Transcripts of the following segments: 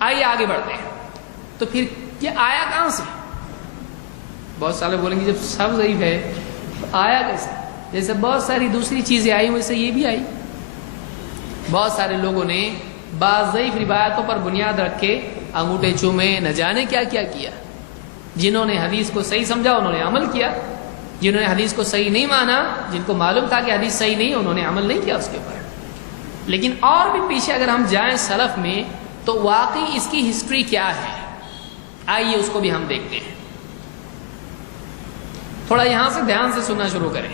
آئیے آگے بڑھتے ہیں. تو پھر یہ آیا کہاں سے؟ بہت سارے بولیں گے جب سب ضعیف ہے تو آیا کیسے؟ جیسے بہت ساری دوسری چیزیں آئی ویسے یہ بھی آئی. بہت سارے لوگوں نے بعض ضعیف روایتوں پر بنیاد رکھ کے انگوٹھے چومے، نہ جانے کیا کیا کیا. جنہوں نے حدیث کو صحیح سمجھا انہوں نے عمل کیا، جنہوں نے حدیث کو صحیح نہیں مانا، جن کو معلوم تھا کہ حدیث صحیح نہیں، انہوں نے عمل نہیں کیا اس کے اوپر. لیکن اور بھی پیچھے اگر ہم جائیں سلف میں تو واقعی اس کی ہسٹری کیا ہے، آئیے اس کو بھی ہم دیکھتے ہیں. تھوڑا یہاں سے دھیان سے سننا شروع کریں.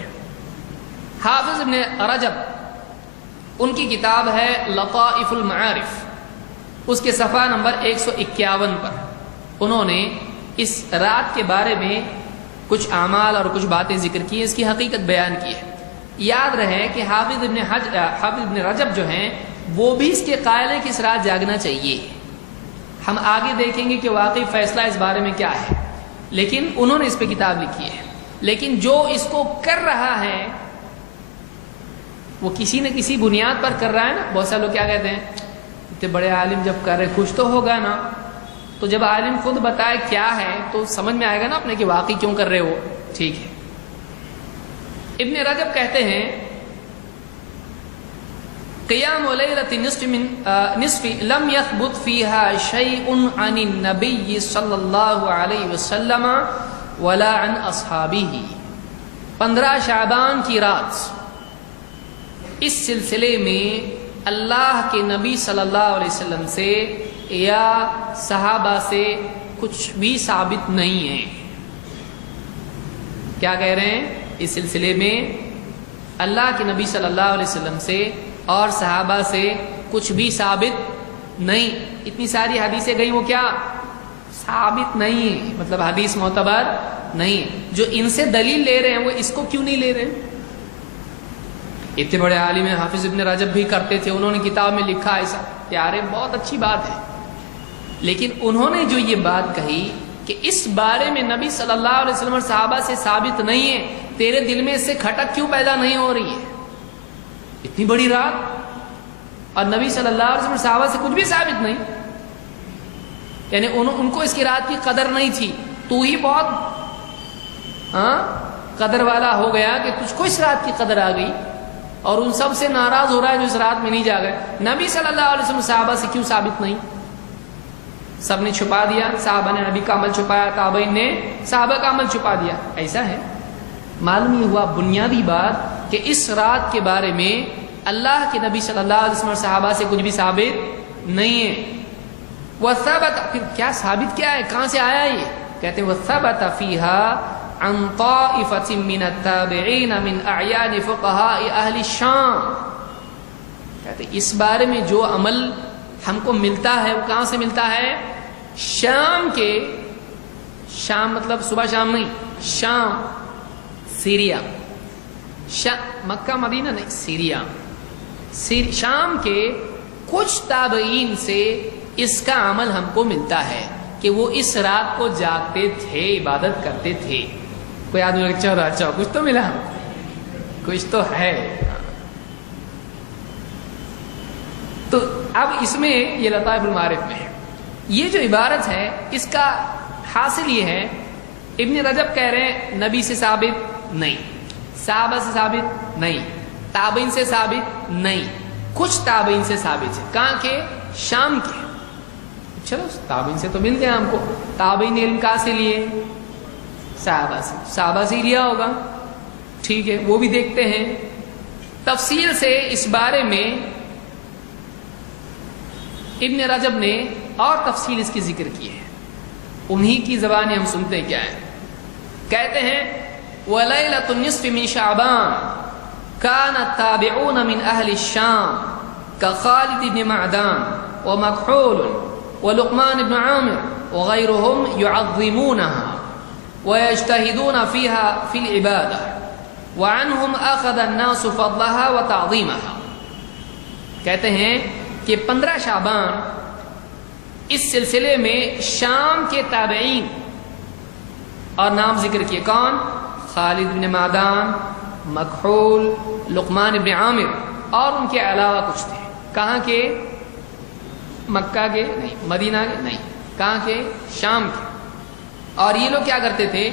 حافظ ابن رجب ان کی کتاب ہے لطائف المعارف، اس کے صفحہ نمبر 151 پر انہوں نے اس رات کے بارے میں کچھ اعمال اور کچھ باتیں ذکر کی ہیں، اس کی حقیقت بیان کی ہے. یاد رہے کہ حافظ ابن رجب جو ہیں وہ بھی اس کے قائل ہیں کہ اس رات جاگنا چاہیے. ہم آگے دیکھیں گے کہ واقعی فیصلہ اس بارے میں کیا ہے، لیکن انہوں نے اس پہ کتاب لکھی ہے. لیکن جو اس کو کر رہا ہے وہ کسی نہ کسی بنیاد پر کر رہا ہے نا. بہت سارے لوگ کیا کہتے ہیں، اتنے بڑے عالم جب کر رہے کچھ تو ہوگا نا. تو جب عالم خود بتائے کیا ہے تو سمجھ میں آئے گا نا اپنے کہ واقعی کیوں کر رہے ہو. ٹھیک ہے. ابن رجب کہتے ہیں قیام لیلۃ نصف لم يثبت فيها شيء عن النبي صلی اللہ علیہ وسلم ولا عن اصحابہ. 15 شعبان کی رات اس سلسلے میں اللہ کے نبی صلی اللہ علیہ وسلم سے یا صحابہ سے کچھ بھی ثابت نہیں ہے. کیا کہہ رہے ہیں؟ اس سلسلے میں اللہ کے نبی صلی اللہ علیہ وسلم سے اور صحابہ سے کچھ بھی ثابت نہیں. اتنی ساری حدیثیں گئی وہ کیا ثابت نہیں ہے، مطلب حدیث معتبر نہیں. جو ان سے دلیل لے رہے ہیں وہ اس کو کیوں نہیں لے رہے؟ اتنے بڑے عالم ہیں، حافظ ابن رجب بھی کرتے تھے، انہوں نے کتاب میں لکھا ایسا. پیارے بہت اچھی بات ہے، لیکن انہوں نے جو یہ بات کہی کہ اس بارے میں نبی صلی اللہ علیہ وسلم اور صحابہ سے ثابت نہیں ہے، تیرے دل میں اس سے کھٹک کیوں پیدا نہیں ہو رہی ہے؟ اتنی بڑی رات اور نبی صلی اللہ علیہ وسلم اور صحابہ سے کچھ بھی ثابت نہیں، یعنی ان کو اس کی رات کی قدر نہیں تھی. تو ہی بہت قدر والا ہو گیا کہ تجھ کو اس رات کی قدر آ گئی اور ان سب سے ناراض ہو رہا ہے جو اس رات میں نہیں جا گئے. نبی صلی اللہ علیہ وسلم صحابہ سے کیوں ثابت نہیں؟ سب نے چھپا دیا، صحابہ نے نبی کا عمل چھپایا، تابعین نے صحابہ کا عمل چھپا دیا. ایسا ہے. معلوم یہ ہوا بنیادی بات کہ اس رات کے بارے میں اللہ کے نبی صلی اللہ علیہ وسلم اور صحابہ سے کچھ بھی ثابت نہیں ہے. وثبت، پھر کیا ثابت کیا ہے، کہاں سے آیا یہ؟ کہتے ہیں وثبت فیہا عن طائفۃ من التابعین من اعیان فقہاء اہل الشام. کہتے ہیں اس بارے میں جو عمل ہم کو ملتا ہے وہ کہاں سے ملتا ہے؟ شام کے، شام مطلب صبح شام نہیں، شام سیریا، مکہ مدینہ نہیں، سیریا، شام کے کچھ تابعین سے اس کا عمل ہم کو ملتا ہے کہ وہ اس رات کو جاگتے تھے، عبادت کرتے تھے. کوئی آدمی اچھا کچھ تو ملا ہم کو، کچھ تو ہے. تو اب اس میں یہ لطائف المعارف میں ہے، یہ جو عبارت ہے اس کا حاصل یہ ہے ابن رجب کہہ رہے ہیں نبی سے ثابت نہیں، صحابہ سے ثابت نہیں، تابعین سے ثابت نہیں، کچھ تابعین سے ثابت ہے. کہاں کے؟ شام کے. چلو تابعین سے تو مل گیا ہم کو. تابعین علم کہاں سے لیے؟ صحابہ سے. صحابہ سے ہی لیا ہوگا. ٹھیک ہے، وہ بھی دیکھتے ہیں. تفصیل سے اس بارے میں ابن رجب نے اور تفصیل اس کی ذکر کی ہے. انہی کی زبانیں ہم سنتے کیا ہے. کہتے ہیں وَلَيْلَةُ النِّصْفِ مِنْ شَعْبَانَ كَانَ التَّابِعُونَ مِنْ أَهْلِ الشَّامِ كَخَالِدِ بْنِ مَعْدَانَ وَمَكْحُولٌ وَلُقْمَانِ بْنِ عَامِرٍ وَغَيْرُهُمْ يُعَظِّمُونَهَا وَيَجْتَهِدُونَ فِيهَا فِي الْعِبَادَةِ وَعَنْهُمْ أَخَذَ النَّاسُ فَضْلَهَا وَتَعْظِيمَهَا. کہتے ہیں کہ 15 شعبان اس سلسلے میں شام کے تابعین اور نام ذکر کیے. کون؟ خالد بن معدان، مکحول، لقمان بن عامر اور ان کے علاوہ کچھ تھے. کہاں کے؟ مکہ کے نہیں، مدینہ کے نہیں، کہاں کے؟ شام کے. اور یہ لوگ کیا کرتے تھے؟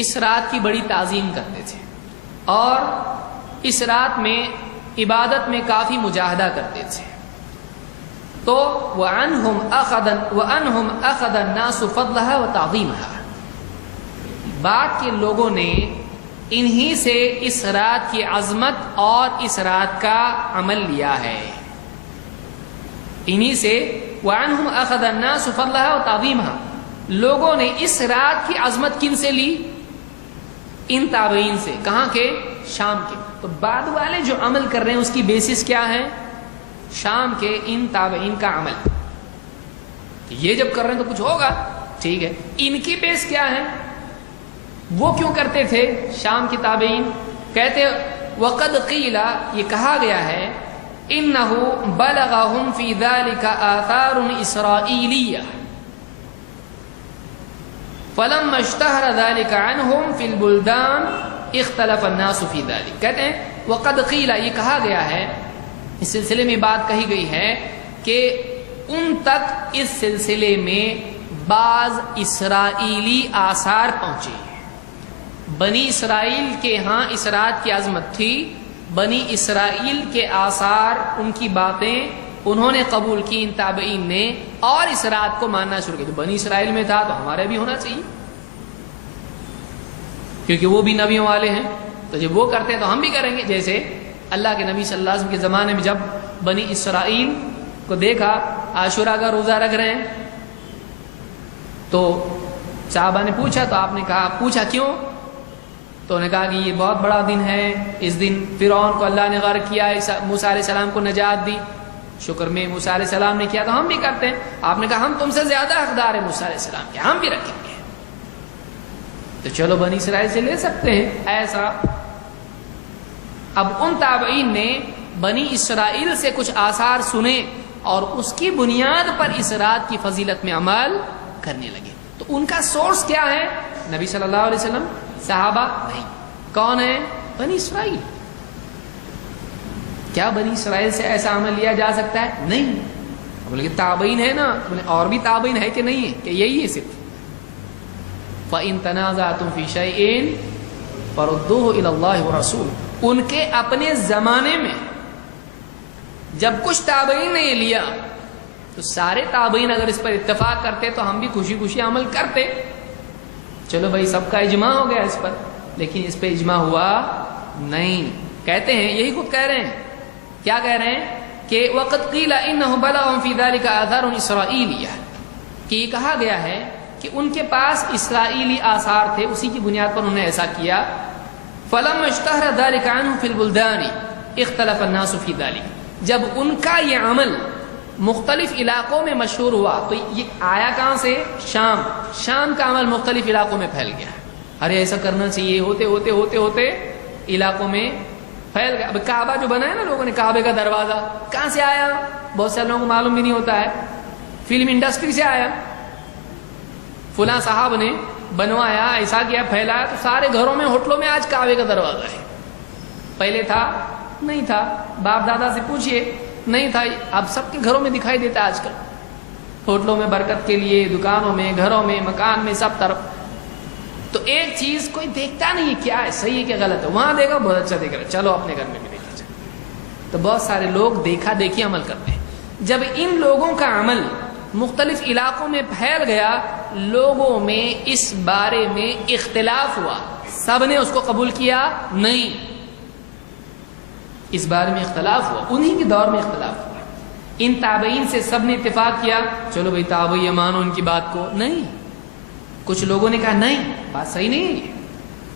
اس رات کی بڑی تعظیم کرتے تھے اور اس رات میں عبادت میں کافی مجاہدہ کرتے تھے. تو وَأَنْهُمْ أَخَذَ النَّاسُ فَضْلَهَا وَتَعْظِيمَهَا، بعد کے لوگوں نے انہی سے اس رات کی عظمت اور اس رات کا عمل لیا ہے. انہی سے وَأَنْهُمْ أَخَذَ النَّاسُ فَضْلَهَا وَتَعْظِيمَهَا، لوگوں نے اس رات کی عظمت کن سے لی؟ ان تابعین سے. کہاں کے؟ شام کے. تو بعد والے جو عمل کر رہے ہیں اس کی بیسس کیا ہے؟ شام کے ان تابعین کا عمل. یہ جب کر رہے ہیں تو کچھ ہوگا، ٹھیک ہے. ان کی بیس کیا ہے؟ وہ کیوں کرتے تھے شام کی تابعین؟ کہتے وقد قیل، یہ کہا گیا ہے، انہ بلغہم فی ذلک آثار اسرائیلیہ فلما اشتہر ذلك عنہم فی البلدان اختلف الناس فی ذلك. کہتے ہیں وقد قیل، یہ کہا گیا ہے، اس سلسلے میں بات کہی گئی ہے کہ ان تک اس سلسلے میں بعض اسرائیلی آثار پہنچے. بنی اسرائیل کے ہاں اس رات کی عظمت تھی، بنی اسرائیل کے آثار، ان کی باتیں انہوں نے قبول کی ان تابعین نے اور اس رات کو ماننا شروع کیا. تو بنی اسرائیل میں تھا تو ہمارے بھی ہونا چاہیے، کیونکہ وہ بھی نبیوں والے ہیں. تو جب وہ کرتے ہیں تو ہم بھی کریں گے. جیسے اللہ کے نبی صلی اللہ علیہ وسلم کے زمانے میں جب بنی اسرائیل کو دیکھا عاشورہ کا روزہ رکھ رہے ہیں تو صحابہ نے پوچھا، تو آپ نے کہا، پوچھا کیوں؟ تو انہوں نے کہا کہ یہ بہت بڑا دن ہے، اس دن فرعون کو اللہ نے غرق کیا، موسیٰ علیہ السلام کو نجات دی. شکر میں موسیٰ علیہ السلام نے کیا تو ہم بھی کرتے ہیں. آپ نے کہا ہم تم سے زیادہ حقدار ہیں موسیٰ علیہ السلام کے، ہم بھی رکھیں گے. تو چلو بنی اسرائیل سے لے سکتے ہیں ایسا. اب ان تابعین نے بنی اسرائیل سے کچھ آثار سنے اور اس کی بنیاد پر اس رات کی فضیلت میں عمل کرنے لگے. تو ان کا سورس کیا ہے؟ نبی صلی اللہ علیہ وسلم، صحابہ نہیں. کون ہے؟ بنی اسرائیل. کیا بنی اسرائیل سے ایسا عمل لیا جا سکتا ہے؟ نہیں. بولے تابعین ہے نا، بولے اور بھی تابعین ہے کہ نہیں ہے؟ کہ یہی ہے صرف. فَإِن تَنَازَعْتُمْ فِي شَيْءٍ فَرُدُّوهُ إِلَى اللَّهِ وَرَسُولِهِ. ان کے اپنے زمانے میں جب کچھ تابعین نے یہ لیا تو سارے تابعین اگر اس پر اتفاق کرتے تو ہم بھی خوشی خوشی عمل کرتے. چلو بھائی سب کا اجماع ہو گیا اس پر، لیکن اس پہ اجماع ہوا نہیں. کہتے ہیں، یہی خود کہہ رہے ہیں. کیا کہہ رہے ہیں؟ کہ وقت قیل انہ بلغہم فی ذلک آثار اسرائیلیہ، کہ یہ کہا گیا ہے کہ ان کے پاس اسرائیلی آثار تھے، اسی کی بنیاد پر انہوں نے ایسا کیا. فلما اشتہر ذلک عنہم فی البلدان اختلف الناس فی ذلک. جب ان کا یہ عمل مختلف علاقوں میں مشہور ہوا تو یہ آیا کہاں سے؟ شام. شام کا عمل مختلف علاقوں میں پھیل گیا. ارے ایسا کرنا چاہیے، ہوتے ہوتے ہوتے ہوتے علاقوں میں پھیل گیا. اب کعبہ جو بنا ہے نا لوگوں نے، کعبے کا دروازہ کہاں سے آیا؟ بہت سے لوگوں کو معلوم بھی نہیں ہوتا ہے. فلم انڈسٹری سے آیا، فلاں صاحب نے بنوایا، ایسا کیا، پھیلایا، تو سارے گھروں میں، ہوٹلوں میں آج کعبے کا دروازہ ہے. پہلے تھا؟ نہیں تھا. باپ دادا سے پوچھئے، نہیں تھا. اب سب کے گھروں میں دکھائی دیتا ہے آج کل، ہوٹلوں میں برکت کے لیے، دکانوں میں، گھروں میں، مکان میں، سب طرف. تو ایک چیز کوئی دیکھتا نہیں کیا ہے، صحیح ہے کہ غلط ہے. وہاں دیکھا بہت اچھا دیکھ رہا ہے، چلو اپنے گھر میں بھی دیکھا جائے. تو بہت سارے لوگ دیکھا دیکھی عمل کرتے ہیں. جب ان لوگوں کا عمل مختلف علاقوں میں پھیل گیا، لوگوں میں اس بارے میں اختلاف ہوا. سب نے اس کو قبول کیا نہیں، اس بارے میں اختلاف ہوا. انہی کے دور میں اختلاف ہوا. ان تابعین سے سب نے اتفاق کیا، چلو بھائی تابعی مانو ان کی بات کو. نہیں، کچھ لوگوں نے کہا نہیں، بات صحیح نہیں ہے.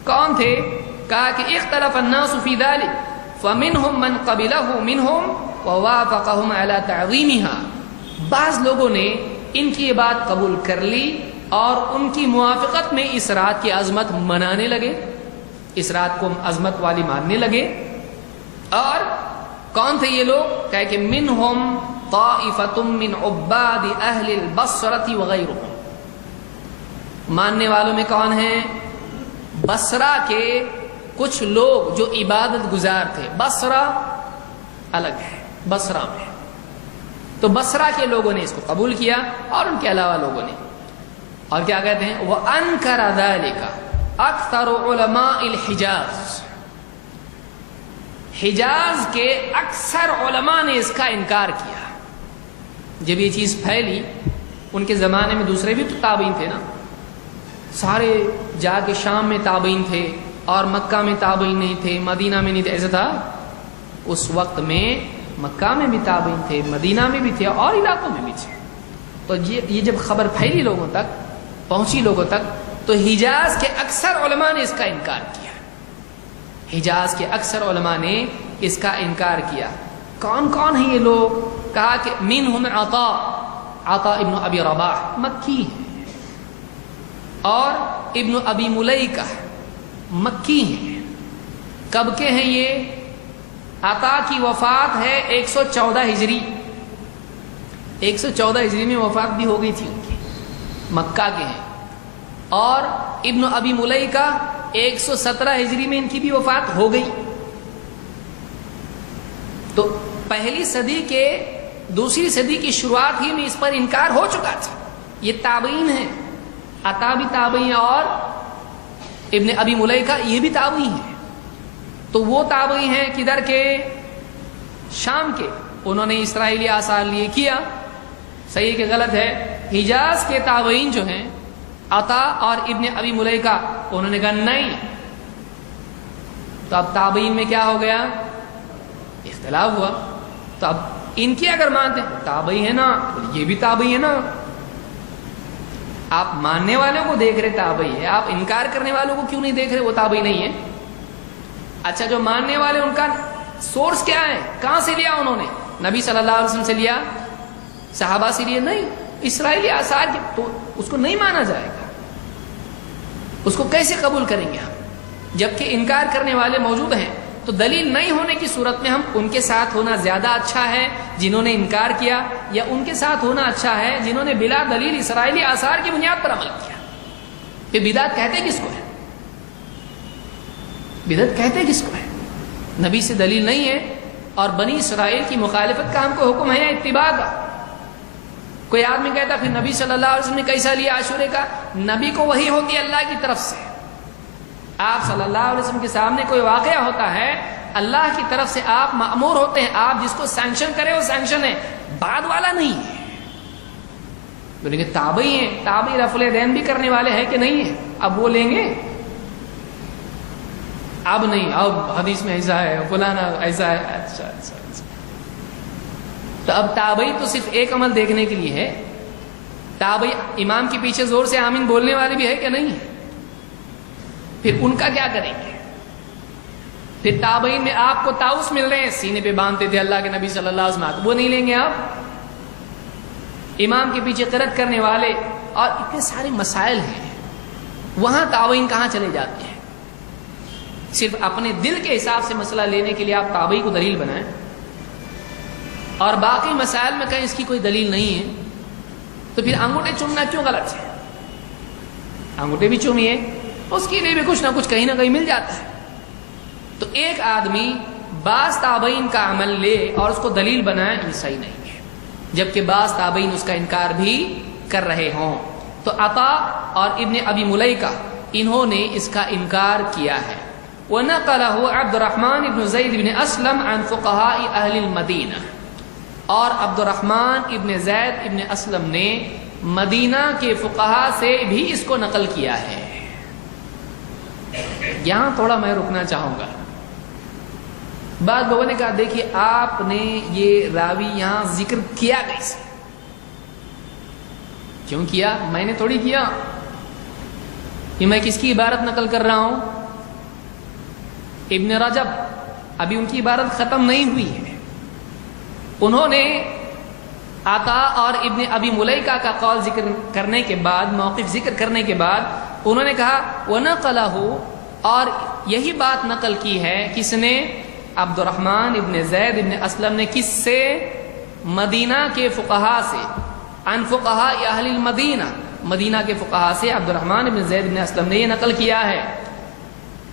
کون تھے؟ کہا کہ اختلف الناس فی ذلک فمنہم من قبلہ منہم ووافقہم علی تعظیمہا. بعض لوگوں نے ان کی یہ بات قبول کر لی اور ان کی موافقت میں اس رات کی عظمت منانے لگے، اس رات کو عظمت والی ماننے لگے. اور کون تھے یہ لوگ؟ کہا کہ منہم طائفۃ من عباد اہل البصرۃ وغیرہم. ماننے والوں میں کون ہیں؟ بصرہ کے کچھ لوگ جو عبادت گزار تھے. بصرہ الگ ہے، بصرہ میں تو بصرہ کے لوگوں نے اس کو قبول کیا اور ان کے علاوہ لوگوں نے. اور کیا کہتے ہیں؟ وَأَنْكَرَ ذَلِكَ أَكْثَرُ عُلَمَاءِ الْحِجَازِ، حجاز کے اکثر علماء نے اس کا انکار کیا. جب یہ چیز پھیلی، ان کے زمانے میں دوسرے بھی تو تابعین تھے نا، سارے جا کے شام میں تابعین تھے اور مکہ میں تابعین نہیں تھے، مدینہ میں نہیں تھے. ایسا تھا اس وقت میں، مکہ میں بھی تابعین تھے، مدینہ میں بھی تھے اور علاقوں میں بھی تھے. تو یہ جب خبر پھیلی لوگوں تک، پہنچی لوگوں تک، تو حجاز کے اکثر علماء نے اس کا انکار کیا. حجاز کے اکثر علماء نے اس کا انکار کیا. کون کون ہیں یہ لوگ؟ کہا کہ منہم عطا ابن ابی رباح مکی ہیں، اور ابن ابی ملیکہ مکی ہیں. کب کے ہیں یہ؟ عطا کی وفات ہے 114 ہجری، 114 ہجری میں وفات بھی ہو گئی تھی ان کی، مکہ کے ہیں. اور ابن ابی ملیکہ 117 ہجری میں ان کی بھی وفات ہو گئی. تو پہلی صدی کے دوسری صدی کی شروعات ہی میں اس پر انکار ہو چکا تھا. یہ تابعین ہیں، عطا بھی تابعی ہیں اور ابن ابی ملیکہ یہ بھی تابعی ہیں. تو وہ تابعی ہیں کدھر کے؟ شام کے. انہوں نے اسرائیلی آثار لیے کیا، صحیح کہ غلط ہے. حجاز کے تابعین جو ہیں عطا اور ابن ابی ملیکہ، انہوں نے کہا نہیں. تو اب تابعین میں کیا ہو گیا؟ اختلاف ہوا. تو اب ان کی اگر مانتے ہیں تابعی ہے نا، یہ بھی تابعی ہے نا. آپ ماننے والوں کو دیکھ رہے تابعی ہے، آپ انکار کرنے والوں کو کیوں نہیں دیکھ رہے وہ تابعی نہیں ہے؟ اچھا، جو ماننے والے ان کا سورس کیا ہے؟ کہاں سے لیا انہوں نے؟ نبی صلی اللہ علیہ وسلم سے لیا؟ صحابہ سے لیے؟ نہیں، اسرائیلی آثار کے. تو اس کو نہیں مانا جائے گا. اس کو کیسے قبول کریں گے ہم جبکہ انکار کرنے والے موجود ہیں؟ تو دلیل نہیں ہونے کی صورت میں ہم ان کے ساتھ ہونا زیادہ اچھا ہے جنہوں نے انکار کیا، یا ان کے ساتھ ہونا اچھا ہے جنہوں نے بلا دلیل اسرائیلی آثار کی بنیاد پر عمل کیا؟ پھر بدعت کہتے کس کو ہے؟ بدعت کہتے کس کو ہے؟ نبی سے دلیل نہیں ہے اور بنی اسرائیل کی مخالفت کا ہم کو حکم ہے یا اتباع کا؟ کوئی آدمی کہتا پھر نبی صلی اللہ علیہ وسلم نے کیسا لیا عاشورے کا؟ نبی کو وحی ہوتی اللہ کی طرف سے. آپ صلی اللہ علیہ وسلم کے سامنے کوئی واقعہ ہوتا ہے، اللہ کی طرف سے آپ مأمور ہوتے ہیں، آپ جس کو سینکشن کرے وہ سینکشن ہے، بعد والا نہیں ہے. بولیں گے تابعی ہیں، تابعی رفع الیدین بھی کرنے والے ہیں کہ نہیں ہیں؟ اب وہ لیں گے؟ اب نہیں، اب حدیث میں ایسا ہے، فلانا ایسا ہے. اچھا. تو اب تابعی تو صرف ایک عمل دیکھنے کے لیے ہے. تابعی امام کے پیچھے زور سے آمین بولنے والے بھی ہے کہ نہیں ہے؟ پھر ان کا کیا کریں گے؟ پھر تابعین میں آپ کو طاؤس مل رہے ہیں، سینے پہ باندھتے تھے اللہ کے نبی صلی اللہ علیہ وسلم، وہ نہیں لیں گے آپ؟ امام کے پیچھے قرأت کرنے والے اور اتنے سارے مسائل ہیں، وہاں تابعین کہاں چلے جاتے ہیں؟ صرف اپنے دل کے حساب سے مسئلہ لینے کے لیے آپ تابعی کو دلیل بنائیں اور باقی مسائل میں کہیں اس کی کوئی دلیل نہیں ہے. تو پھر انگوٹھے چومنا کیوں غلط ہے؟ انگوٹھے بھی چومیے، اس کے لیے بھی کچھ نہ کچھ کہیں نہ کہیں مل جاتا ہے. تو ایک آدمی بعض تابعین کا عمل لے اور اس کو دلیل بنائے، یہ صحیح نہیں ہے، جبکہ بعض تابعین اس کا انکار بھی کر رہے ہوں. تو عطا اور ابن ابی ملیکہ انہوں نے اس کا انکار کیا ہے. وَنَقَلَهُ عبد الرحمن ابن زید ابن اسلم عن فقہاء اہل المدینہ، اور عبد الرحمن ابن زید ابن اسلم نے مدینہ کے فقہاء سے بھی اس کو نقل کیا ہے. یہاں تھوڑا میں رکنا چاہوں گا. بعض لوگوں نے کہا دیکھیے آپ نے یہ راوی یہاں ذکر کیا کیسے؟ کیوں کیا؟ میں نے تھوڑی کیا کہ میں کس کی عبارت نقل کر رہا ہوں؟ ابن رجب، ابھی ان کی عبارت ختم نہیں ہوئی ہے. انہوں نے عطا اور ابن ابی ملیکہ کا قول ذکر کرنے کے بعد، موقف ذکر کرنے کے بعد انہوں نے کہا وَنَقَلَهُ، اور یہی بات نقل کی ہے کس نے؟ عبد الرحمن ابن زید ابن اسلم نے. کس سے؟ مدینہ کے فقہاء سے. عن فقہاء اہل المدینہ، مدینہ کے فقہاء سے عبد الرحمن ابن زید ابن اسلم نے یہ نقل کیا ہے.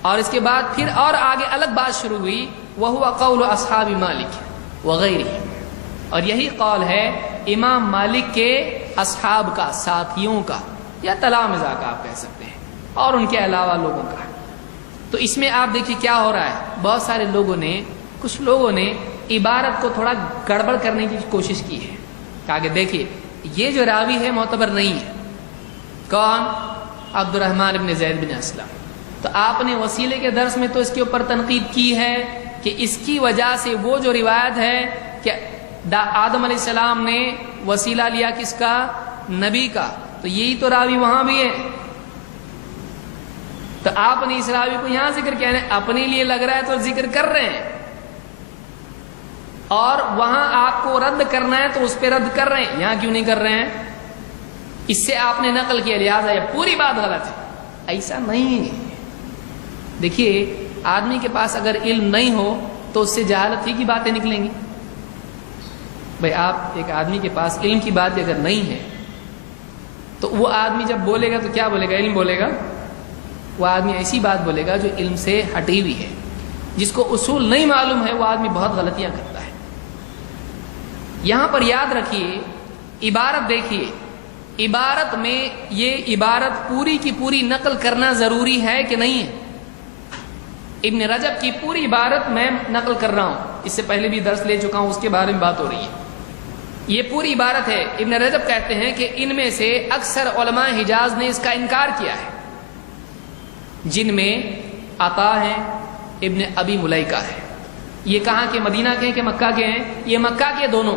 اور اس کے بعد پھر اور آگے الگ بات شروع ہوئی، وَهُوَ قَوْلُ أَصْحَابِ مَالِكِ وَغَيْرِهِ، اور یہی قول ہے امام مالک کے اصحاب کا، ساتھیوں کا، یا تلامذہ کا آپ کہہ سکتے ہیں، اور ان کے علاوہ لوگوں کا۔ تو اس میں آپ دیکھیے کیا ہو رہا ہے، بہت سارے لوگوں نے، کچھ لوگوں نے عبارت کو تھوڑا گڑبڑ کرنے کی کوشش کی ہے، کہا کہ دیکھیے یہ جو راوی ہے معتبر نہیں ہے۔ کون؟ عبد الرحمن ابن زید بن اسلم۔ تو آپ نے وسیلے کے درس میں تو اس کے اوپر تنقید کی ہے کہ اس کی وجہ سے وہ جو روایت ہے کہ آدم علیہ السلام نے وسیلہ لیا کس کا؟ نبی کا، تو یہی تو راوی وہاں بھی ہے۔ تو آپ نے اس راوی کو یہاں ذکر کیا ہے، اپنے لیے لگ رہا ہے تو ذکر کر رہے ہیں، اور وہاں آپ کو رد کرنا ہے تو اس پہ رد کر رہے ہیں، یہاں کیوں نہیں کر رہے ہیں؟ اس سے آپ نے نقل کیا، لہٰذا یہ پوری بات غلط ہے۔ ایسا نہیں ہے۔ دیکھیے آدمی کے پاس اگر علم نہیں ہو تو اس سے جہالت ہی کی باتیں نکلیں گی۔ بھائی آپ ایک آدمی کے پاس علم کی بات اگر نہیں ہے تو وہ آدمی جب بولے گا تو کیا بولے گا؟ علم بولے گا؟ وہ آدمی ایسی بات بولے گا جو علم سے ہٹی ہوئی ہے۔ جس کو اصول نہیں معلوم ہے وہ آدمی بہت غلطیاں کرتا ہے۔ یہاں پر یاد رکھیے، عبارت دیکھیے، عبارت میں یہ عبارت پوری کی پوری نقل کرنا ضروری ہے کہ نہیں ہے؟ ابن رجب کی پوری عبارت میں نقل کر رہا ہوں، اس سے پہلے بھی درس لے چکا ہوں، اس کے بارے میں بات ہو رہی ہے۔ یہ پوری عبارت ہے۔ ابن رجب کہتے ہیں کہ ان میں سے اکثر علماء حجاز نے اس کا انکار کیا ہے، جن میں عطا ہیں، ابن ابی ملیکہ ہے۔ یہ کہاں کے؟ مدینہ کے ہیں کہ مکہ کے ہیں؟ یہ مکہ کے دونوں،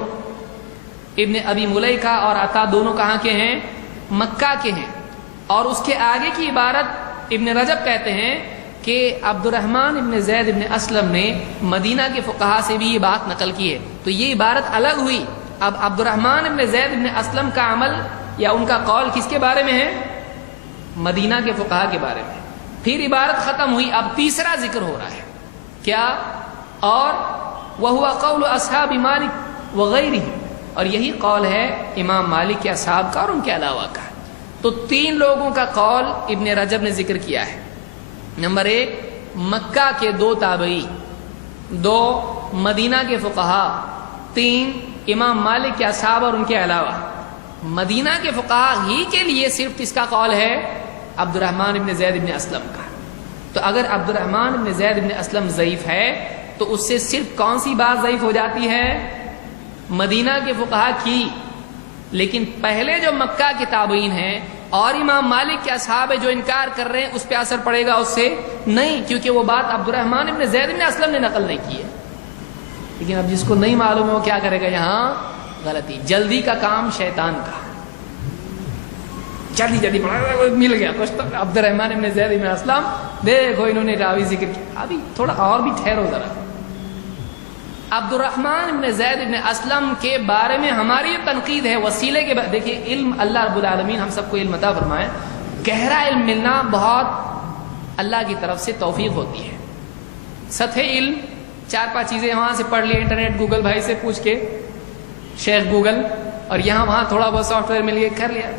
ابن ابی ملیکہ اور عطا دونوں کہاں کے ہیں؟ مکہ کے ہیں۔ اور اس کے آگے کی عبارت ابن رجب کہتے ہیں کہ عبد الرحمن ابن زید ابن اسلم نے مدینہ کے فقہا سے بھی یہ بات نقل کی ہے، تو یہ عبارت الگ ہوئی۔ اب عبد الرحمن ابن زید ابن اسلم کا عمل یا ان کا قول کس کے بارے میں ہے؟ مدینہ کے فقہا کے بارے میں۔ پھر عبارت ختم ہوئی، اب تیسرا ذکر ہو رہا ہے، کیا؟ اور وَهُوَ قَوْلُ أَصْحَابِ مَالِكَ وَغَيْرِهِ، اور یہی قول ہے امام مالک کے اصحاب کا اور ان کے علاوہ کا۔ تو تین لوگوں کا قول ابن رجب نے ذکر کیا ہے۔ نمبر ایک، مکہ کے دو تابعی، دو مدینہ کے فقہا، تین امام مالک کے اصحاب اور ان کے علاوہ۔ مدینہ کے فقہا ہی کے لیے صرف کس کا قول ہے؟ عبد الرحمن ابن زید ابن اسلم کا۔ تو اگر عبد الرحمن ابن زید ابن اسلم ضعیف ہے تو اس سے صرف کون سی بات ضعیف ہو جاتی ہے؟ مدینہ کے فقہا کی، لیکن پہلے جو مکہ کے تابعین ہیں اور امام مالک کے اصحاب جو انکار کر رہے ہیں اس پہ اثر پڑے گا؟ اس سے نہیں، کیونکہ وہ بات عبد الرحمن ابن زید ابن اسلم نے نقل نہیں کی ہے۔ لیکن اب جس کو نہیں معلوم ہے وہ کیا کرے گا؟ یہاں غلطی، جلدی کا کام شیطان کا، جلدی مل گیا کچھ تو عبد الرحمن ابن زید ابن اسلم، دیکھو انہوں نے راوی ذکر کیا، ابھی تھوڑا اور بھی ٹھہرو ذرا۔ عبد الرحمن ابن زید ابن اسلم کے بارے میں ہماری جو تنقید ہے وسیلے کے بعد، دیکھیے علم اللہ رب العالمین ہم سب کو علم عطا فرمائے، گہرا علم ملنا بہت اللہ کی طرف سے توفیق ہوتی ہے۔ سطحی علم 4-5 چیزیں وہاں سے پڑھ لی، انٹرنیٹ گوگل بھائی سے پوچھ کے، شیخ گوگل، اور یہاں وہاں تھوڑا بہت سافٹ ویئر مل گیا، کر لیا۔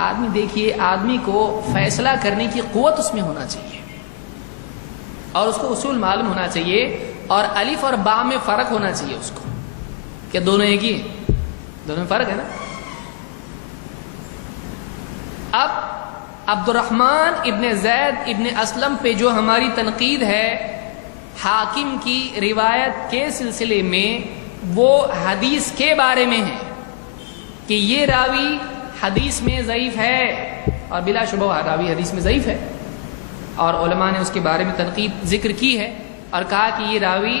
آدمی دیکھیے، آدمی کو فیصلہ کرنے کی قوت اس میں ہونا چاہیے، اور اس کو اصول معلوم ہونا چاہیے، اور الف اور با میں فرق ہونا چاہیے اس کو، کہ دونوں ایک ہی ہیں، دونوں میں فرق ہے نا۔ اب عبد الرحمن ابن زید ابن اسلم پہ جو ہماری تنقید ہے حاکم کی روایت کے سلسلے میں، وہ حدیث کے بارے میں ہے کہ یہ راوی حدیث میں ضعیف ہے، اور بلا شبہ راوی حدیث میں ضعیف ہے، اور علماء نے اس کے بارے میں تنقید ذکر کی ہے اور کہا کہ یہ راوی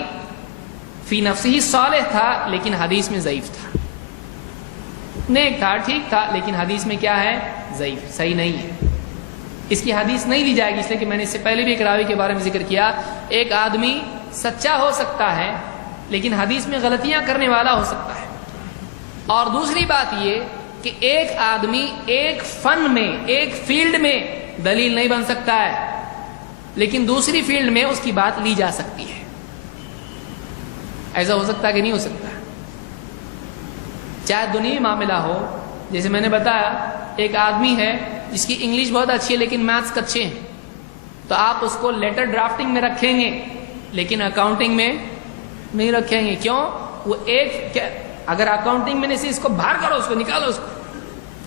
فی نفسہ صالح تھا لیکن حدیث میں ضعیف تھا، نیک تھا، ٹھیک تھا، لیکن حدیث میں کیا ہے؟ ضعیف، صحیح نہیں ہے، اس کی حدیث نہیں لی جائے گی۔ اس لیے کہ میں نے اس سے پہلے بھی ایک راوی کے بارے میں ذکر کیا، ایک آدمی سچا ہو سکتا ہے لیکن حدیث میں غلطیاں کرنے والا ہو سکتا ہے۔ اور دوسری بات یہ کہ ایک آدمی ایک فن میں، ایک فیلڈ میں دلیل نہیں بن سکتا ہے، لیکن دوسری فیلڈ میں اس کی بات لی جا سکتی ہے۔ ایسا ہو سکتا ہے کہ نہیں ہو سکتا؟ چاہے دنیوی معاملہ ہو، جیسے میں نے بتایا ایک آدمی ہے جس کی انگلش بہت اچھی ہے لیکن میتھس کچے ہیں، تو آپ اس کو لیٹر ڈرافٹنگ میں رکھیں گے لیکن اکاؤنٹنگ میں نہیں رکھیں گے۔ کیوں؟ وہ ایک اگر اکاؤنٹنگ میں سے اس کو باہر کرو، اس کو نکالو، اس کو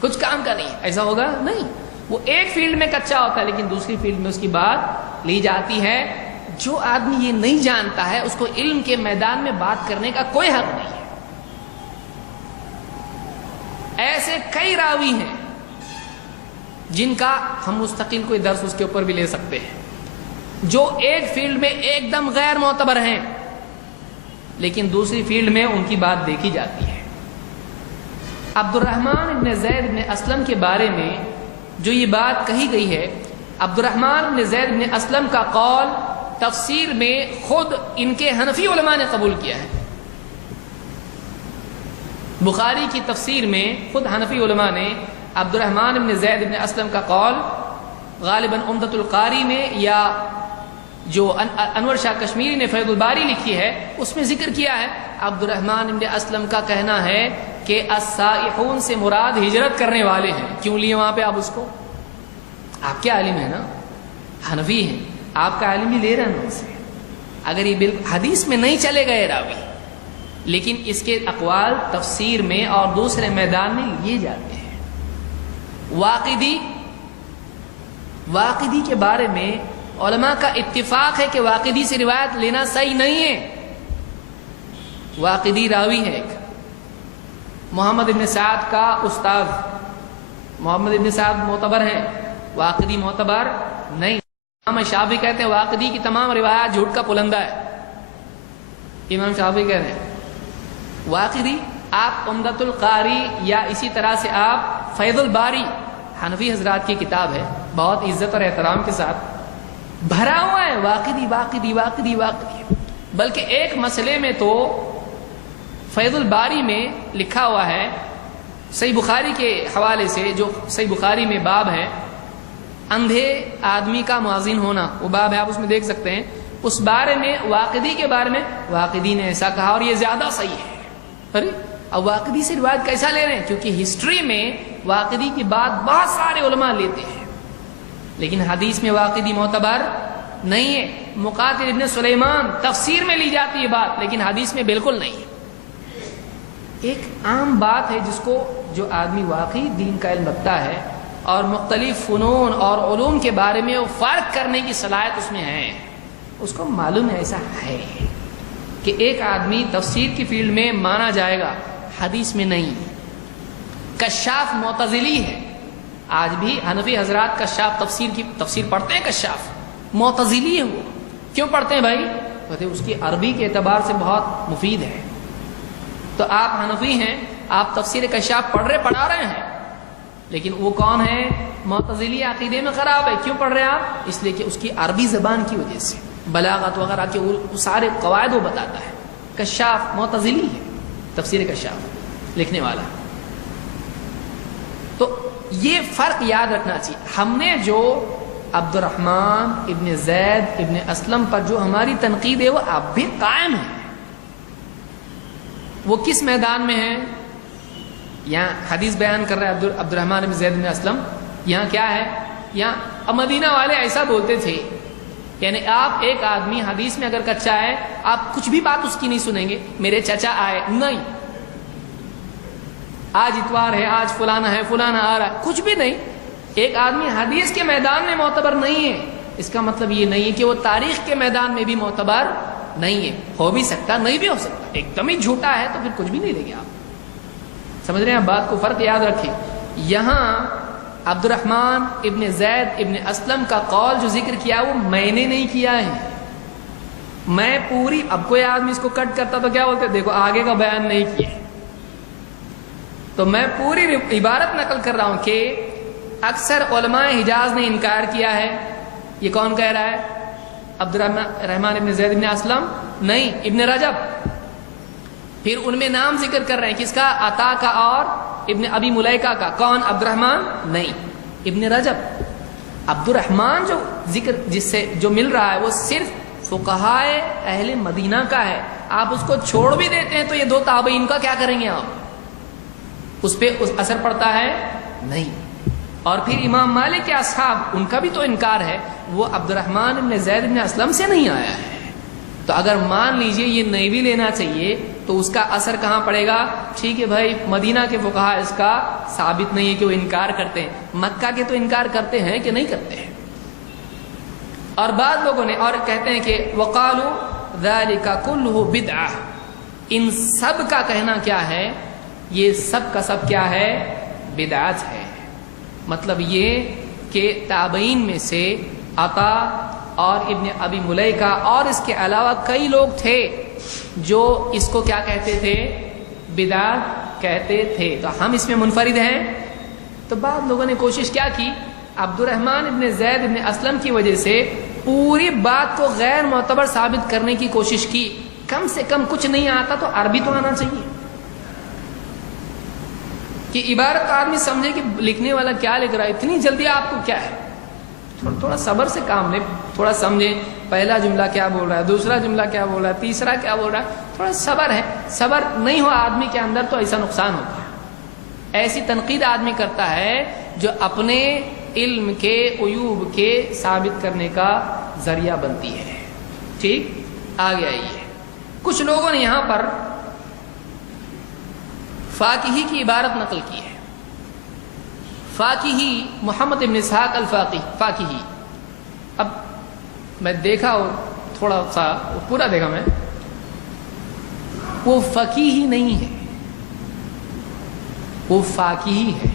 کچھ کام کا نہیں، ایسا ہوگا نہیں. وہ ایک فیلڈ میں کچا ہوتا ہے لیکن دوسری فیلڈ میں اس کی بات لی جاتی ہے. جو آدمی یہ نہیں جانتا ہے اس کو علم کے میدان میں بات کرنے کا کوئی حق نہیں ہے. ایسے کئی راوی ہیں جن کا ہم مستقل کوئی درس اس کے اوپر بھی لے سکتے ہیں، جو ایک فیلڈ میں ایک دم غیر معتبر ہیں لیکن دوسری فیلڈ میں ان کی بات دیکھی جاتی ہے. عبد الرحمن ابن زید ابن اسلم کے بارے میں جو یہ بات کہی گئی ہے، عبد الرحمن ابن زید ابن اسلم کا قول تفسیر میں خود ان کے حنفی علماء نے قبول کیا ہے. بخاری کی تفسیر میں خود حنفی علماء نے عبد الرحمن ابن زید ابن اسلم کا قول غالباً عمدۃ القاری میں یا جو انور شاہ کشمیری نے فیض الباری لکھی ہے اس میں ذکر کیا ہے. عبد الرحمن ابن اسلم کا کہنا ہے کہ السائحون سے مراد ہجرت کرنے والے ہیں. کیوں لیے وہاں پہ آپ اس کو؟ آپ کے عالم ہیں نا، حنفی ہیں، آپ کا عالم ہی لے رہے ہیں ان سے. اگر یہ بالکل حدیث میں نہیں چلے گئے راوی لیکن اس کے اقوال تفسیر میں اور دوسرے میدان میں لیے جاتے ہیں. واقدی کے بارے میں علماء کا اتفاق ہے کہ واقدی سے روایت لینا صحیح نہیں ہے. واقدی راوی ہے ایک، محمد ابن سعد کا استاد. محمد ابن سعد معتبر ہیں، واقدی معتبر نہیں. امام شافعی کہتے ہیں واقدی کی تمام روایات جھوٹ کا پلندہ ہے. امام شافعی کہہ رہے ہیں واقدی. آپ عمدۃ القاری یا اسی طرح سے آپ فیض الباری، حنفی حضرات کی کتاب ہے، بہت عزت اور احترام کے ساتھ بھرا ہوا ہے واقدی واقدی واقدی واقدی. بلکہ ایک مسئلے میں تو فیض الباری میں لکھا ہوا ہے صحیح بخاری کے حوالے سے، جو صحیح بخاری میں باب ہے اندھے آدمی کا مؤذن ہونا، وہ باب ہے، آپ اس میں دیکھ سکتے ہیں. اس بارے میں واقدی کے بارے میں واقدی نے ایسا کہا اور یہ زیادہ صحیح ہے. ارے اب واقدی سے روایت کیسا لے رہے ہیں؟ کیونکہ ہسٹری میں واقدی کی بات بہت سارے علماء لیتے ہیں لیکن حدیث میں واقدی معتبر نہیں ہے. مقاتل ابن سلیمان تفسیر میں لی جاتی ہے بات لیکن حدیث میں بالکل نہیں ہے. ایک عام بات ہے جس کو جو آدمی واقعی دین کا علم رکھتا ہے اور مختلف فنون اور علوم کے بارے میں وہ فرق کرنے کی صلاحیت اس میں ہے، اس کو معلوم ہے ایسا ہے کہ ایک آدمی تفسیر کی فیلڈ میں مانا جائے گا، حدیث میں نہیں. کشاف معتزلی ہے، آج بھی حنفی حضرات کشاف تفسیر پڑھتے ہیں. کشاف معتزلی ہے. وہ کیوں پڑھتے ہیں بھائی؟ کہتے ہیں اس کی عربی کے اعتبار سے بہت مفید ہے. تو آپ حنفی ہیں، آپ تفسیر کشاف پڑھا رہے ہیں لیکن وہ کون ہے؟ معتزلی عقیدے میں خراب ہے. کیوں پڑھ رہے ہیں آپ؟ اس لیے کہ اس کی عربی زبان کی وجہ سے، بلاغت وغیرہ کے سارے قواعد وہ بتاتا ہے. کشاف معتزلی ہے، تفسیر کشاف لکھنے والا. تو یہ فرق یاد رکھنا چاہیے. ہم نے جو عبد الرحمن ابن زید ابن اسلم پر جو ہماری تنقید ہے وہ اب بھی قائم ہے. وہ کس میدان میں ہے؟ یہاں حدیث بیان کر رہا ہے عبد الرحمن ابن زید ابن اسلم. یہاں کیا ہے؟ یہاں مدینہ والے ایسا بولتے تھے، یعنی آپ ایک آدمی حدیث میں اگر کچا ہے آپ کچھ بھی بات اس کی نہیں سنیں گے. میرے چچا آئے نہیں، آج اتوار ہے، آج فلانا ہے، فلانا آ رہا ہے، کچھ بھی نہیں. ایک آدمی حدیث کے میدان میں معتبر نہیں ہے اس کا مطلب یہ نہیں ہے کہ وہ تاریخ کے میدان میں بھی معتبر نہیں ہے. ہو بھی سکتا، نہیں بھی ہو سکتا. ایک دم ہی جھوٹا ہے تو پھر کچھ بھی نہیں لیں گے آپ. سمجھ رہے ہیں بات کو؟ فرق یاد رکھیں. یہاں عبد الرحمن ابن زید ابن اسلم کا قول جو ذکر کیا وہ میں نے نہیں کیا ہے. میں پوری، اب کوئی آدمی اس کو کٹ کرتا تو کیا بولتے؟ دیکھو آگے کا بیان نہیں کیا. تو میں پوری عبارت نقل کر رہا ہوں کہ اکثر علماء حجاز نے انکار کیا ہے. یہ کون کہہ رہا ہے؟ عبد الرحمن ابن زید ابن اسلم نہیں، ابن رجب. پھر ان میں نام ذکر کر رہے ہیں کس کا؟ عطا کا اور ابن ابی ملیکہ کا. کون؟ عبد الرحمن نہیں، ابن رجب. عبد الرحمن جو ذکر جس سے جو مل رہا ہے وہ صرف فقہائے اہل مدینہ کا ہے. آپ اس کو چھوڑ بھی دیتے ہیں تو یہ دو تابعین کا کیا کریں گے آپ؟ اس پہ اثر پڑتا ہے؟ نہیں. اور پھر امام مالک کے اصحاب ان کا بھی تو انکار ہے، وہ عبد الرحمن ابن زید ابن اسلم سے نہیں آیا ہے. تو اگر مان لیجئے یہ نہیں بھی لینا چاہیے تو اس کا اثر کہاں پڑے گا؟ ٹھیک ہے بھائی، مدینہ کے فقہا اس کا ثابت نہیں ہے کہ وہ انکار کرتے ہیں، مکہ کے تو انکار کرتے ہیں کہ نہیں کرتے ہیں؟ اور بعض لوگوں نے اور کہتے ہیں کہ وقالوا ذلك كله بدعہ، ان سب کا کہنا کیا ہے؟ یہ سب کا سب کیا ہے؟ بدعت ہے۔ مطلب یہ کہ تابعین میں سے عطا اور ابن ابی ملیکہ اور اس کے علاوہ کئی لوگ تھے جو اس کو کیا کہتے تھے؟ بدعت کہتے تھے۔ تو ہم اس میں منفرد ہیں؟ تو بعض لوگوں نے کوشش کیا کی؟ عبد الرحمن ابن زید ابن اسلم کی وجہ سے پوری بات کو غیر معتبر ثابت کرنے کی کوشش کی۔ کم سے کم کچھ نہیں آتا تو عربی تو آنا چاہیے کہ عبارت آدمی سمجھے کہ لکھنے والا کیا لکھ رہا ہے۔ اتنی جلدی آپ کو کیا ہے؟ تھوڑا صبر سے کام لیں، تھوڑا سمجھیں پہلا جملہ کیا بول رہا ہے، دوسرا جملہ کیا بول رہا ہے، تیسرا کیا بول رہا ہے۔ تھوڑا صبر ہے، صبر نہیں ہو آدمی کے اندر تو ایسا نقصان ہوتا ہے۔ ایسی تنقید آدمی کرتا ہے جو اپنے علم کے عیوب کے ثابت کرنے کا ذریعہ بنتی ہے۔ ٹھیک، آگے آئیے۔ کچھ لوگوں نے یہاں پر فاقہی کی عبارت نقل کی ہے۔ فاقہی محمد بن اسحاق فاقہی، اب میں دیکھا تھوڑا سا پورا دیکھا میں، وہ فقیہی نہیں ہے، وہ فاقہی ہے۔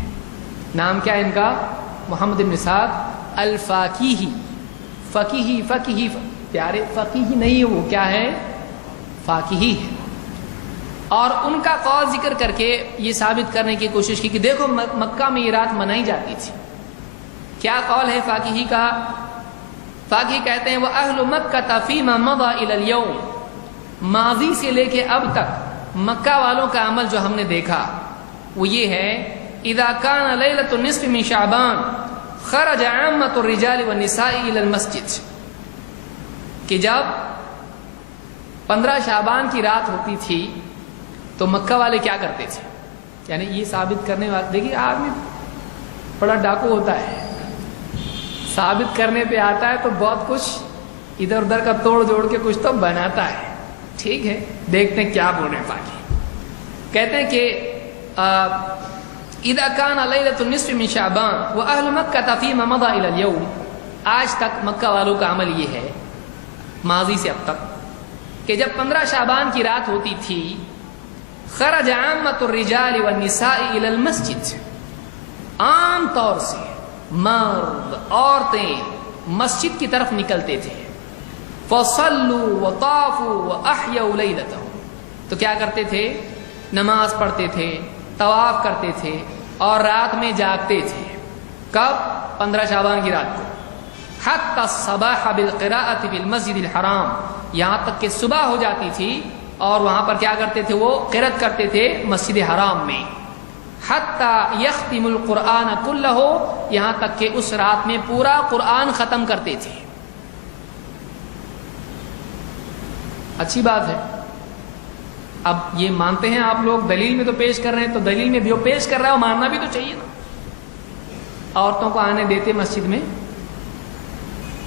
نام کیا ہے ان کا؟ محمد بن اسحاق الفاقیہی۔ فقیہی پیارے، فقیہی نہیں ہے، وہ کیا ہے؟ فاقہی ہے۔ اور ان کا قول ذکر کر کے یہ ثابت کرنے کی کوشش کی کہ دیکھو مکہ میں یہ رات منائی جاتی تھی۔ کیا قول ہے فاقہی کا؟ فاقہی کہتے ہیں وَأَهْلُ مَكَّةَ فِيمَا مَضَى إِلَى الْيَوْمِ، ماضی سے لے کے اب تک مکہ والوں کا عمل جو ہم نے دیکھا وہ یہ ہے اِذَا كَانَ لَيْلَةُ النِّصْفِ مِنْ شَعْبَانَ خَرَجَ عَامَّةُ الرِّجَالِ وَالنِّسَاءِ إِلَى الْمَسْجِدِ، کہ جب 15 شعبان کی رات ہوتی تھی تو مکہ والے کیا کرتے تھے؟ یعنی یہ ثابت کرنے والے، دیکھیے آدمی بڑا ڈاکو ہوتا ہے، ثابت کرنے پہ آتا ہے تو بہت کچھ ادھر ادھر کا توڑ جوڑ کے کچھ تو بناتا ہے۔ ٹھیک ہے، دیکھتے ہیں کیا بول رہے ہیں فاقی۔ کہتے ہیں کہ اذا كان ليلة النصف من شعبان واهل مكة فيما مضى الى اليوم، آج تک مکہ والوں کا عمل یہ ہے ماضی سے اب تک کہ جب 15 شعبان کی رات ہوتی تھی خرج عامۃ الرجال والنساء الى المسجد، عام طور سے مرد عورتیں مسجد کی طرف نکلتے تھے۔ فصلوا وطافوا واحيوا ليلتهم، تو کیا کرتے تھے؟ نماز پڑھتے تھے، طواف کرتے تھے اور رات میں جاگتے تھے۔ کب؟ 15 شعبان کی رات کو۔ حتی الصباح بالقراءة بالمسجد الحرام، یہاں تک کہ صبح ہو جاتی تھی اور وہاں پر کیا کرتے تھے؟ وہ قرأت کرتے تھے مسجد حرام میں۔ حتی یختم القرآن کلہ، یہاں تک کہ اس رات میں پورا قرآن ختم کرتے تھے۔ اچھی بات ہے۔ اب یہ مانتے ہیں آپ لوگ، دلیل میں تو پیش کر رہے ہیں، تو دلیل میں جو پیش کر رہا ہے وہ ماننا بھی تو چاہیے نا۔ عورتوں کو آنے دیتے مسجد میں؟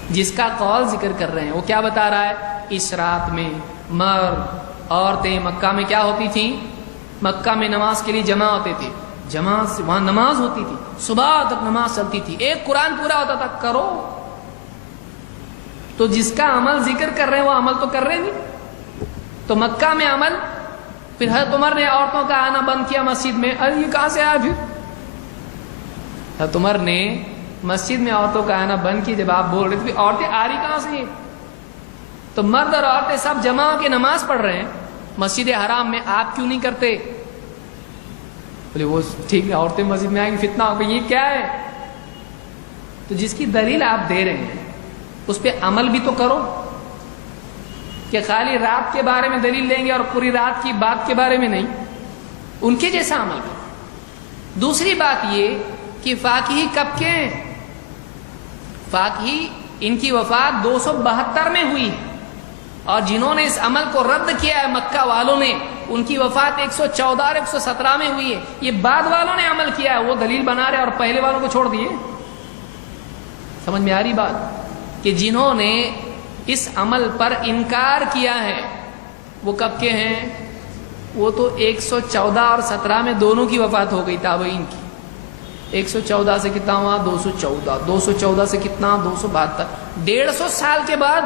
جس کا قول ذکر کر رہے ہیں وہ کیا بتا رہا ہے؟ اس رات میں مرد عورتیں مکہ میں کیا ہوتی تھیں؟ مکہ میں نماز کے لیے جمع ہوتے تھے، جماعت سے وہاں نماز ہوتی تھی، صبح تک نماز چلتی تھی، ایک قرآن پورا ہوتا تھا۔ کرو تو جس کا عمل ذکر کر رہے ہیں وہ عمل تو کر رہے نہیں۔ تو مکہ میں عمل، پھر حضرت عمر نے عورتوں کا آنا بند کیا مسجد میں، ارے یہ کہاں سے آیا؟ پھر حضرت عمر نے مسجد میں عورتوں کا آنا بند کی۔ جب آپ بول رہے تھے عورتیں آ رہی کہاں سے؟ تو مرد اور عورتیں سب جمع ہو کے نماز پڑھ رہے ہیں مسجد حرام میں، آپ کیوں نہیں کرتے؟ بولے وہ ٹھیک ہے، عورتیں مسجد میں آئیں گی فتنہ ہوگا، یہ کیا ہے؟ تو جس کی دلیل آپ دے رہے ہیں اس پہ عمل بھی تو کرو، کہ خالی رات کے بارے میں دلیل لیں گے اور پوری رات کی بات کے بارے میں نہیں، ان کے جیسا عمل کرو۔ دوسری بات یہ کہ فاقہی کب کے ہیں؟ فاقہی ان کی وفات 272 میں ہوئی ہے، اور جنہوں نے اس عمل کو رد کیا ہے مکہ والوں نے، ان کی وفات 114 اور 117 میں ہوئی ہے۔ یہ بعد والوں نے عمل کیا ہے، وہ دلیل بنا رہے اور پہلے والوں کو چھوڑ دیے۔ سمجھ میں آ رہی بات؟ کہ جنہوں نے اس عمل پر انکار کیا ہے وہ کب کے ہیں؟ وہ تو 114 اور 17 میں دونوں کی وفات ہو گئی تابعین کی. 114 سے کتنا ہوا؟ 214. 214 سے کتنا؟ 272. 150 سال کے بعد.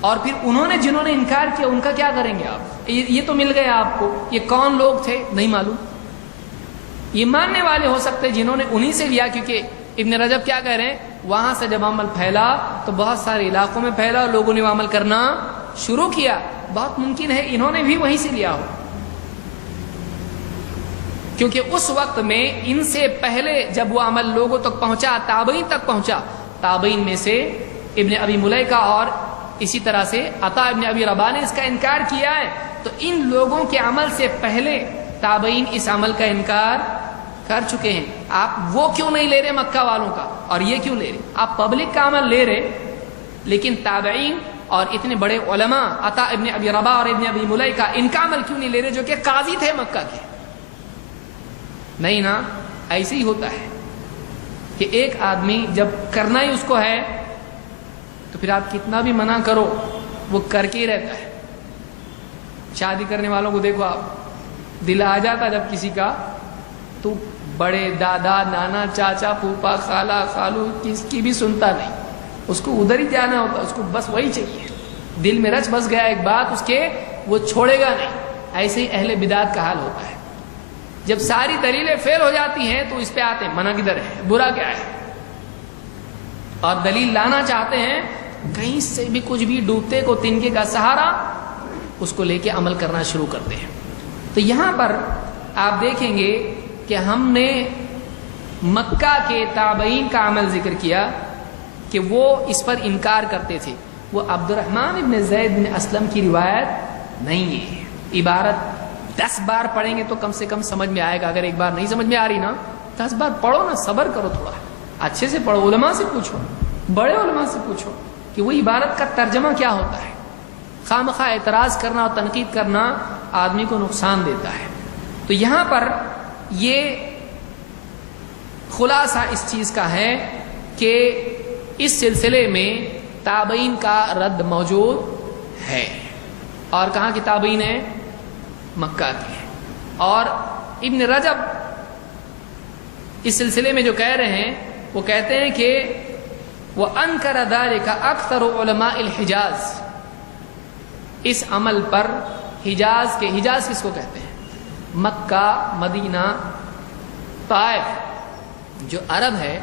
اور پھر انہوں نے جنہوں نے انکار کیا ان کا کیا کریں گے آپ؟ یہ تو مل گیا آپ کو. یہ کون لوگ تھے نہیں معلوم. یہ ماننے والے ہو سکتے جنہوں نے انہی سے لیا, کیونکہ ابن رجب کیا کہہ رہے ہیں, وہاں سے جب عمل پھیلا تو بہت سارے علاقوں میں پھیلا اور لوگوں نے وہ عمل کرنا شروع کیا. بہت ممکن ہے انہوں نے بھی وہیں سے لیا ہو, کیونکہ اس وقت میں ان سے پہلے جب وہ عمل لوگوں تک پہنچا, تابعین تک پہنچا, تابعین میں سے ابن ابی ملیکہ اور اسی طرح سے عطا ابن ابی رباح نے اس کا انکار کیا ہے. تو ان لوگوں کے عمل سے پہلے تابعین اس عمل کا انکار کر چکے ہیں. آپ وہ کیوں نہیں لے رہے مکہ والوں کا, اور یہ کیوں لے رہے؟ آپ پبلک کا عمل لے رہے, لیکن تابعین اور اتنے بڑے علماء عطا ابن ابی رباح اور ابن ابی ملیکہ ان کا عمل کیوں نہیں لے رہے, جو کہ قاضی تھے مکہ کے؟ نہیں نا, ایسے ہی ہوتا ہے کہ ایک آدمی جب کرنا ہی اس کو ہے تو پھر آپ کتنا بھی منع کرو وہ کر کے ہی رہتا ہے. شادی کرنے والوں کو دیکھو آپ, دل آ جاتا جب کسی کا تو بڑے دادا نانا چاچا پھوپھا خالہ خالو کس کی بھی سنتا نہیں, اس کو ادھر ہی جانا ہوتا, اس کو بس وہی چاہیے. دل میں رچ بس گیا ایک بات اس کے, وہ چھوڑے گا نہیں. ایسے ہی اہل بدعت کا حال ہوتا ہے. جب ساری دلیلیں فیل ہو جاتی ہیں تو اس پہ آتے ہیں منع کدھر ہے, برا کیا ہے, اور دلیل لانا چاہتے ہیں کہیں سے بھی کچھ بھی, ڈوبتے کو تنکے کا سہارا, اس کو لے کے عمل کرنا شروع کرتے ہیں. تو یہاں پر آپ دیکھیں گے کہ ہم نے مکہ کے تابعین کا عمل ذکر کیا کہ وہ اس پر انکار کرتے تھے. وہ عبد الرحمن ابن زید بن اسلم کی روایت نہیں ہے. عبارت 10 بار پڑھیں گے تو کم سے کم سمجھ میں آئے گا. اگر ایک بار نہیں سمجھ میں آ رہی نا, 10 بار پڑھو نا, صبر کرو, تھوڑا اچھے سے پڑھو, علماء سے پوچھو, بڑے علماء سے پوچھو کہ وہ عبارت کا ترجمہ کیا ہوتا ہے. خواہ مخواہ اعتراض کرنا اور تنقید کرنا آدمی کو نقصان دیتا ہے. تو یہاں پر یہ خلاصہ اس چیز کا ہے کہ اس سلسلے میں تابعین کا رد موجود ہے. اور کہاں کی تابعین ہے؟ مکہ کی ہے. اور ابن رجب اس سلسلے میں جو کہہ رہے ہیں وہ کہتے ہیں کہ وَأَنْكَرَ ذَلِكَ أَكْثَرُ عُلَمَاءِ الْحِجَاز, اس عمل پر حجاز کے, حجاز کس کو کہتے ہیں؟ مکہ, مدینہ, طائف, جو عرب ہے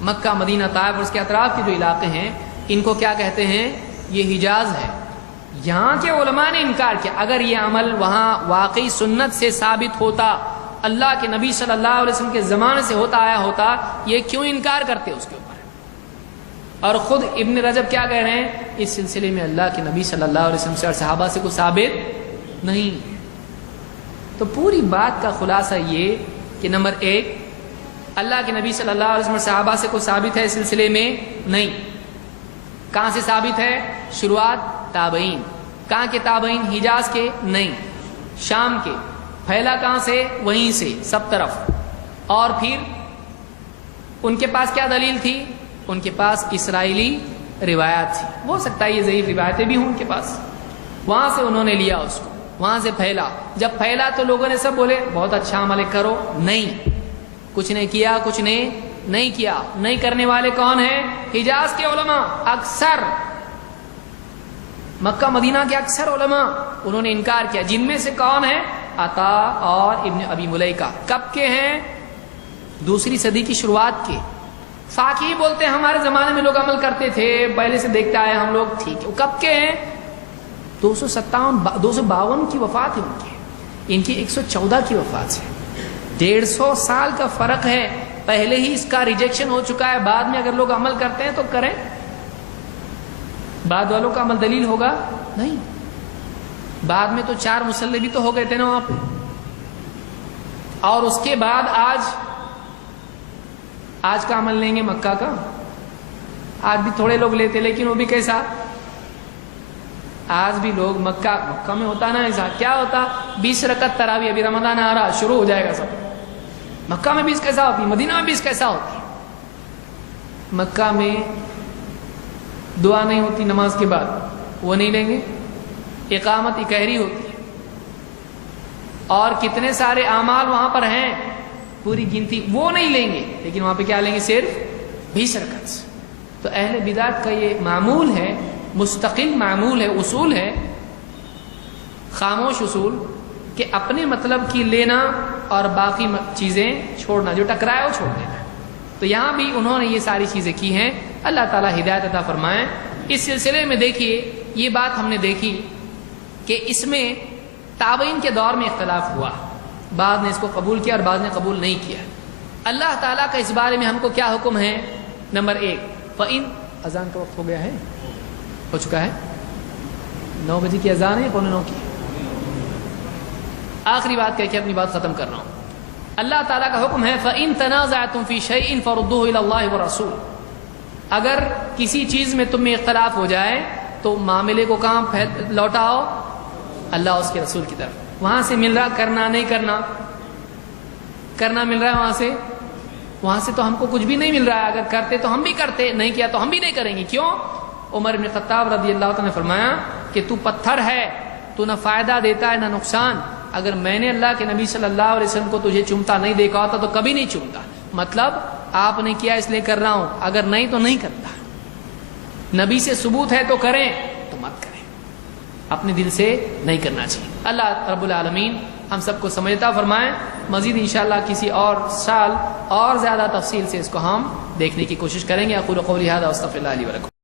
مکہ مدینہ طائف اور اس کے اطراف کے جو علاقے ہیں ان کو کیا کہتے ہیں؟ یہ حجاز ہے. یہاں کے علماء نے انکار کیا. اگر یہ عمل وہاں واقعی سنت سے ثابت ہوتا, اللہ کے نبی صلی اللہ علیہ وسلم کے زمانے سے ہوتا آیا ہوتا, یہ کیوں انکار کرتے اس کے اوپر؟ اور خود ابن رجب کیا کہہ رہے ہیں, اس سلسلے میں اللہ کے نبی صلی اللہ علیہ وسلم سے اور صحابہ سے کوئی ثابت نہیں. تو پوری بات کا خلاصہ یہ کہ نمبر 1, اللہ کے نبی صلی اللہ علیہ وسلم اور صحابہ سے کوئی ثابت ہے اس سلسلے میں نہیں. کہاں سے ثابت ہے؟ شروعات تابعین. کہاں کے تابعین؟ حجاز کے نہیں, شام کے. پھیلا کہاں سے؟ وہیں سے سب طرف. اور پھر ان کے پاس کیا دلیل تھی؟ ان کے پاس اسرائیلی روایات تھی. ہو سکتا ہے یہ ضعیف روایتیں بھی ہوں ان کے پاس, وہاں سے انہوں نے لیا اس کو, وہاں سے پھیلا. جب پھیلا تو لوگوں نے سب بولے بہت اچھا عمل کرو. نہیں, کچھ نے کیا, کچھ نے نہیں کیا. نہیں کرنے والے کون ہیں؟ حجاز کے علماء. اکثر مکہ مدینہ کے اکثر علماء انہوں نے انکار کیا. جن میں سے کون ہے؟ عطا اور ابن ابی ملیکہ. کب کے ہیں؟ دوسری صدی کی شروعات کے. فاقی بولتے ہیں ہمارے زمانے میں لوگ عمل کرتے تھے, پہلے سے دیکھتے آئے ہم لوگ. ٹھیک ہے, وہ کب کے ہیں؟ 252 کی وفات ہے ان کی, ان کی 114 کی وفات ہے. 150 سال کا فرق ہے. پہلے ہی اس کا ریجیکشن ہو چکا ہے. بعد میں اگر لوگ عمل کرتے ہیں تو کریں, بعد والوں کا عمل دلیل ہوگا نہیں. بعد میں تو 4 مسلح بھی تو ہو گئے تھے نا وہاں پہ. اور اس کے بعد آج کا عمل لیں گے مکہ کا. آج بھی تھوڑے لوگ لیتے, لیکن وہ بھی کیسا؟ آج بھی لوگ مکہ میں ہوتا نا ایسا. کیا ہوتا؟ 20 رکعت تراویح. ابھی رمضان آ رہا, شروع ہو جائے گا سب. مکہ میں 20 کیسا ہوتی؟ مدینہ میں 20 کیسا ہوتی؟ مکہ میں دعا نہیں ہوتی نماز کے بعد, وہ نہیں لیں گے. اقامت اکہری ہوتی ہے، اور کتنے سارے اعمال وہاں پر ہیں، پوری گنتی وہ نہیں لیں گے، لیکن وہاں پہ کیا لیں گے؟ صرف 20 رکعت۔ تو اہل بدعت کا یہ معمول ہے، مستقل معمول ہے، اصول ہے، خاموش اصول، کہ اپنے مطلب کی لینا اور باقی چیزیں چھوڑنا، جو ٹکرائے وہ چھوڑ دینا۔ تو یہاں بھی انہوں نے یہ ساری چیزیں کی ہیں۔ اللہ تعالیٰ ہدایت عطا فرمائے۔ اس سلسلے میں دیکھیے، یہ بات ہم نے دیکھی کہ اس میں تابعین کے دور میں اختلاف ہوا، بعض نے اس کو قبول کیا اور بعض نے قبول نہیں کیا۔ اللہ تعالیٰ کا اس بارے میں ہم کو کیا حکم ہے؟ نمبر 1، فَإِن، اذان کا وقت ہو گیا ہے، ہو چکا ہے، 9 بجے کی اذان ہے، 8:45 کی۔ آخری بات کہہ کے اپنی بات ختم کر رہا ہوں۔ اللہ تعالیٰ کا حکم ہے فَإِن تَنَازَعْتُمْ فِي شَيْءٍ فَرُدُّوهُ إِلَى اللَّهِ وَالرَّسُولِ۔ اگر کسی چیز میں تم میں اختلاف ہو جائے تو معاملے کو کہاں لوٹاؤ؟ اللہ اس کے رسول کی طرف۔ وہاں سے مل رہا کرنا نہیں کرنا، کرنا مل رہا ہے وہاں سے تو ہم کو کچھ بھی نہیں مل رہا ہے۔ اگر کرتے تو ہم بھی کرتے، نہیں کیا تو ہم بھی نہیں کریں گے۔ کیوں؟ عمر بن خطاب رضی اللہ عنہ نے فرمایا کہ تو پتھر ہے، تو نہ فائدہ دیتا ہے نہ نقصان، اگر میں نے اللہ کے نبی صلی اللہ علیہ وسلم کو تجھے چومتا نہیں دیکھا ہوتا تو کبھی نہیں چومتا۔ مطلب آپ نے کیا اس لیے کر رہا ہوں، اگر نہیں تو نہیں کرتا۔ نبی سے ثبوت ہے تو کریں، تو مت کریں، اپنے دل سے نہیں کرنا چاہیے۔ اللہ رب العالمین ہم سب کو سمجھتا فرمائے۔ مزید انشاءاللہ کسی اور سال اور زیادہ تفصیل سے اس کو ہم دیکھنے کی کوشش کریں گے۔ اقول قولی ھذا واستغفر اللہ لی ولکم۔